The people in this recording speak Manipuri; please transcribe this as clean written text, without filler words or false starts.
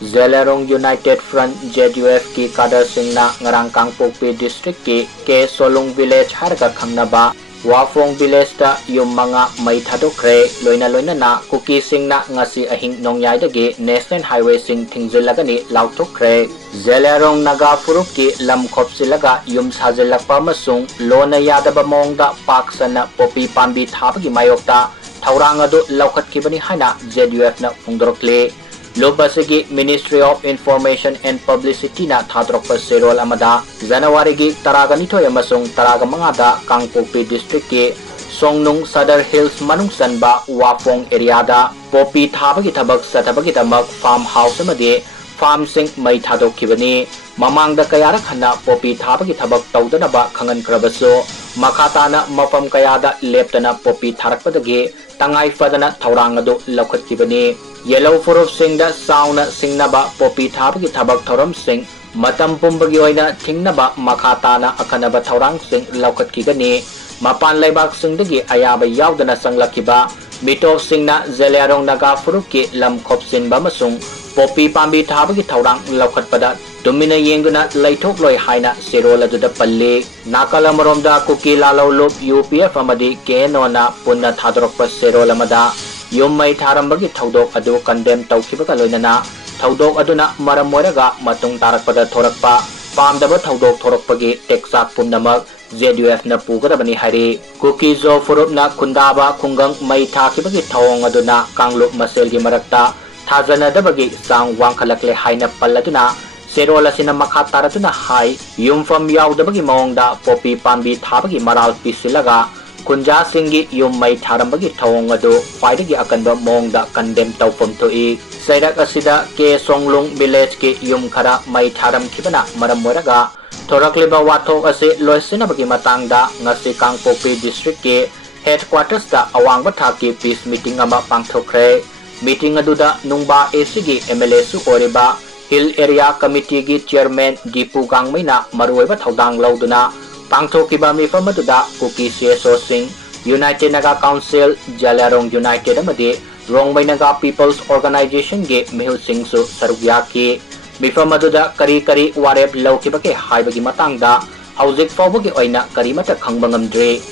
Zelarong United Front JUF की कादर सिंगना ngarang Kangpokpi district की के Solung village harga khangnaba Wafong village ta yung mga may THAKHRE loina na Kuki Singna Ngasi Ahing Nongyaidagi National Highway Sing Thingjillagani Laothokhre Zelarong naga puruk ki lam khopsilaga yum sajilakpa masung lona yadaba mongda paksana popi pambi thabagi mayokta thaurang adu laukhatkibani haina JUF na phungdorokle Lobasigi Ministry of Information and Publicity na thadrokpa serol amada January gi taraganithoy amasung taragamangada Kangpokpi district ki Songnung Sadar Hills manungsanba Wafong area da popi thabagi thabak sathabagi tamak farmhouse amadi farm sing mai thadokibani mamangda kayarak hana popi thabagi thabak tawdanaba khangan krabaso makhatana mafam kayada leptana popi tharakpadagi tangai fadana thaurang adu laukhatkibani Yellow Furuf Singda Sauna Singnaba Popi Thabagi Thabak Thoram Sing Matam Pumbagi Oina Thingnaba Makhatana Akanaba Thaurang Sing Laukhatkigani Mapan Laibak Singdagi Ayaba Yaudana Sanglakiba Mitov Singna Zelarong Naga Furuki Lam Khopsinba Masung Popi Pambi Thabagi Thaurang Laukhatpada Dumina Yenguna Laithok Loi Haina Sirola Duda Palli Nakalamaromda Kuki Lalolup UPF Amadi Kenona Punna Thadrokpa Sirola Mada Yum may tharambagi thaudok adu condemn tawkibaga loinana thaudok aduna maram moiraga matung tarakpada thorakpa pamdaba thaudok thorakpagi teksak punnamak JUF na pugadabani hari Kuki zo furup na kundaba khungang may thakibagi thawong aduna kanglup maselgi marakta thajanadabagi sang wangkhalakle haina palladuna serola sina makataratuna hai yumfam yaudabagi mawngda popi pambi thabagi maral pisilaga Kunja Singi yung may tharambagi thawong adu paidagi akanba mongda condemn tawpam toi Sairak asida ke Songlung village ki yung khara may tharam kibana maram moraga thorakliba wathok ase loisinabagi matangda ngasi Kangpokpi district ki headquarters da awangba thaki peace meeting ama pangthokre meeting aduda nungba ACG MLA su oriba Hill Area Committee gi chairman Dipu Gangmaina maruiba thaudang lauduna Pangthokiba mifam aduda Kuki CSO Sing United Naga Council Zelarong United amadi Rongbay Naga People's Organization ge mihul sing su sarugyaki mifam aduda kari warep laukibake haibagi matangda hauzik fawbagi oina kari mata khangba ngamdre